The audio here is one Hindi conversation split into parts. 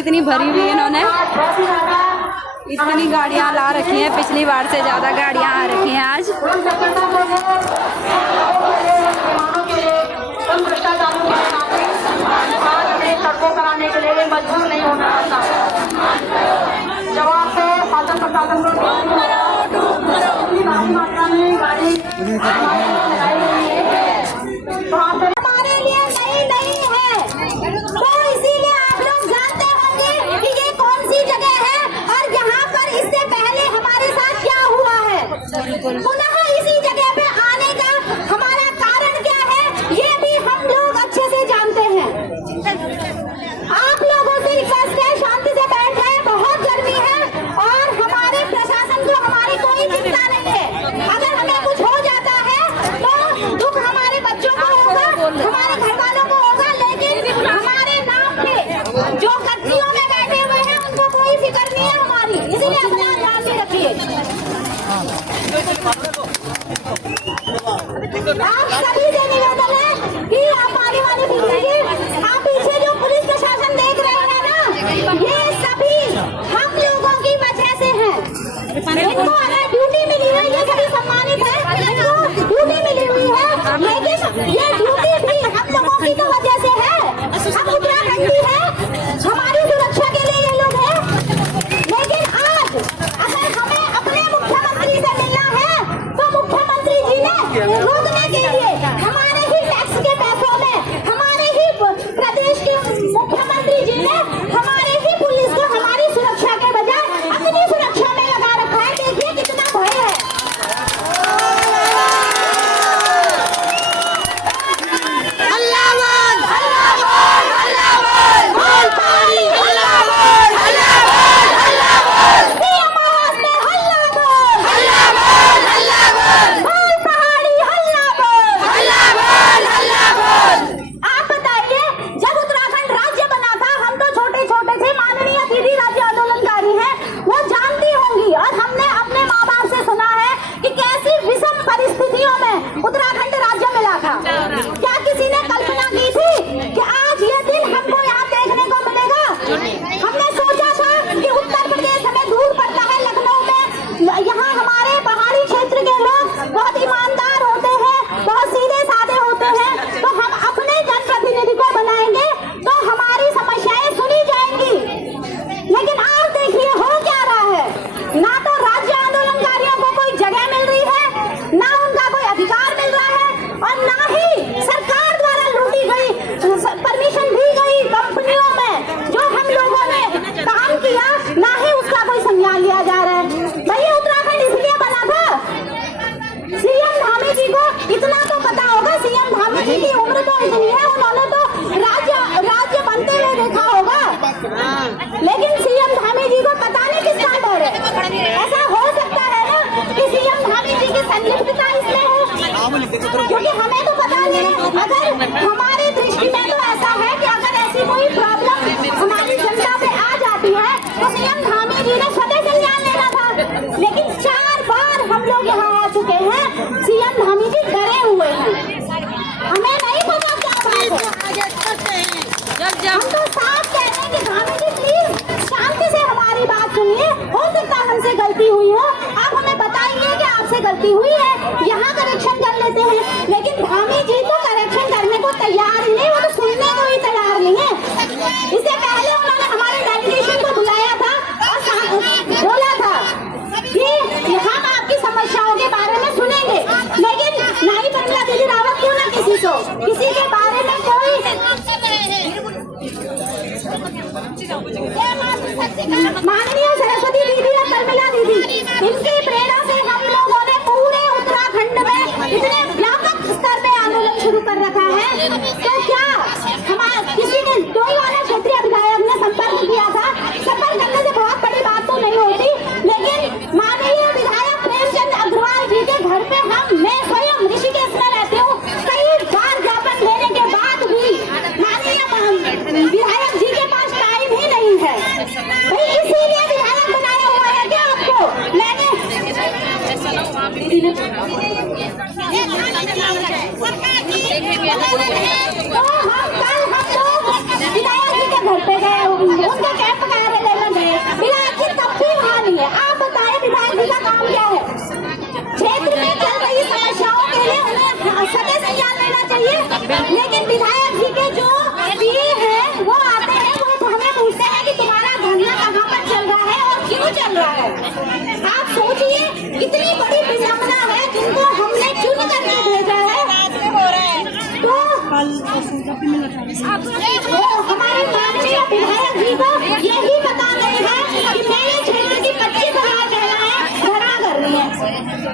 इतनी भरी हुई है इन्होंने, इतनी गाड़ियां ला रखी हैं, पिछली बार से ज़्यादा गाड़ियां आ रखी हैं आज। सड़कों कराने के लिए मजबूर नहीं होना पड़ता। जवाब से शासन प्रशासन को भारी मात्रा में गाड़ी हमारे लिए नहीं है, तो इसीलिए आप लोग जानते होंगे कि ये कौन सी जगह है और यहाँ पर इससे पहले हमारे साथ क्या हुआ है। पुनः इसी जगह पे आने का हमारा कारण क्या है ये भी हम लोग अच्छे से जानते हैं। आप लोगों से रिक्वेस्ट है, शांति से बैठ जाए, बहुत गर्मी है और हमारे प्रशासन को हमारी कोई चिंता नहीं है। अगर हमें कुछ हो जाता है तो दुख हमारे बच्चों को होगा, हमारे घर वालों को होगा, लेकिन हमारे नाम पे जो गद्दियों में बैठे हुए हैं उनको कोई फिक्र नहीं है हमारी, इसलिए अपना ध्यान भी रखिए। आप सभी से निवेदन है कि आप आने वाले दीजिए, आप पीछे जो पुलिस प्रशासन देख रहे हैं ना, ये सभी हम लोगों की वजह से है। इनको अगर ड्यूटी मिली है, ये सभी सम्मानित है, इनको ड्यूटी मिली हुई है, लेकिन ये ड्यूटी भी हम लोगों की तो वजह से है। हम उत्तराखंडी है, हमारी सुरक्षा के लिए ये लोग हैं, लेकिन आज अगर हमें अपने मुख्यमंत्री से मिलना है तो मुख्यमंत्री जी ने रोकने के लिए हमारे ही टैक्स के पैसों में, हमारे ही प्रदेश के मुख्यमंत्री जी ने हमारे ही पुलिस को हमारी सुरक्षा के बजाय अपनी सुरक्षा में लगा रखा है। देखिए कितना भय है। आप बताइए, जब उत्तराखंड राज्य बना था हम तो छोटे छोटे थे, माननीय दीदी राज्य आंदोलनकारी हैं, वो जानती होंगी, और हमने अपने माँ बाप से सुना है कि कैसी विषम परिस्थितियों में उत्तराखंड राज्य मिला था। क्या किसी ने कल्पना की थी कि आज ये दिन हमको यहाँ देखने को मिलेगा? हमने सोचा था कि उत्तर प्रदेश हमें दूर पड़ता है, लखनऊ में यहाँ हमारे पहाड़ी क्षेत्र के लोग बहुत ईमानदार होते हैं, बहुत सीधे साधे होते हैं, तो हम अपने जनप्रतिनिधि को बनाएंगे तो हमारी समस्याएं सुनी जाएंगी। लेकिन आज देखिए हो क्या रहा है, ना तो राज्य आंदोलनकारियों को कोई जगह मिल रही है, ना उनका कोई अधिकार मिल रहा है, और ना ही सरकार द्वारा लूटी गई परमिशन दी गई कंपनियों में जो हम लोगों ने काम किया, ना ही उसका कोई संज्ञान लिया जा रहा है। भैया उत्तराखंड इसलिए बना था, सीएम धामी जी को इतना तो पता होगा, सीएम धामी जी की उम्र तो इतनी है, उन्होंने तो राज्य बनते हुए देखा होगा, लेकिन सीएम धामी जी को पता नहीं किसका डर है। ऐसा हो सकता है ना कि सीएम धामी जी की संलिप्तता इसमें हो, क्योंकि हमें तो पता नहीं है। अगर हमारी दृष्टि में तो ऐसा है कि अगर ऐसी कोई प्रॉब्लम हमारी जनता पे आ जाती है तो सीएम धामी जी ने स्वतः संज्ञान लेना था, लेकिन 4 बार हम लोग यहाँ आ चुके हैं, सीएम धामी जी डरे हुए हैं, हमें नहीं पता क्या बात है। हम तो साफ कह रहे हैं कि धामी जी प्लीज शांति से हमारी बात सुनिए, हो सकता है हमसे गलती हुई हो, आप हमें बताइए कि आपसे गलती हुई है, यहाँ करेक्शन कर लेते हैं। लेकिन धामी जी तो करेक्शन करने को तैयार वो हमारे माननीय विधायक जी को यही बता रहे हैं कि मेरे क्षेत्र की 25,000 महिलाएं धरना कर रही हैं।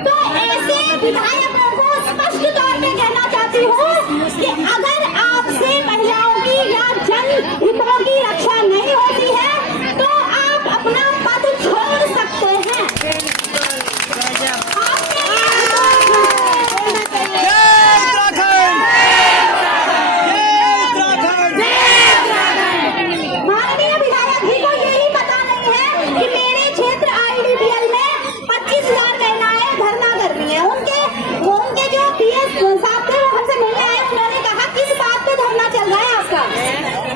तो ऐसे विधायकों को स्पष्ट तौर पे कहना चाहती हूँ कि अगर आपसे महिलाओं की या जन हितों की रक्षा नहीं होती है तो आप अपना पद छोड़ सकते हैं। माननीय विधायक जी को यही बता रहे हैं कि मेरे क्षेत्र IDPL में 25,000 महिलाएं धरना कर रही हैं। उनके जो PS साहब थे वो हमसे मिलने आए, उन्होंने कहा किस बात पे धरना चल रहा है आपका।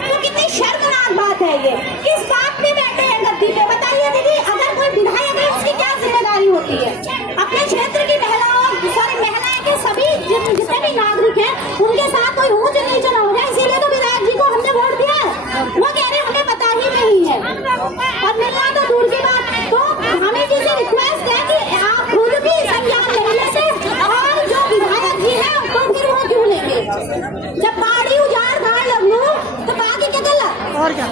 तो कितनी शर्मनाक बात है ये, किस बात पे बैठे हैं गद्दी पे। बताइए दीदी, अगर कोई विधायक है उसकी क्या जिम्मेदारी होती है अपने क्षेत्र की महिलाएं के सभी जितने भी नागरिक हैं उनके साथ कोई ऊंच नीच न हो जाए, इसीलिए तो विधायक जी को हमने वोट दिया है। वो कह रहे हैं हमें पता ही नहीं है और मिलना तो दूर की बात। तो हमें जी से रिक्वेस्ट है कि आप खुद भी संज्ञान नहीं लेते और जो विधायक जी है तो फिर वो क्यों लेंगे। जब बाड़ी उजाड़ गाड़ लग लूं तो बाकी क्या गलत और क्या।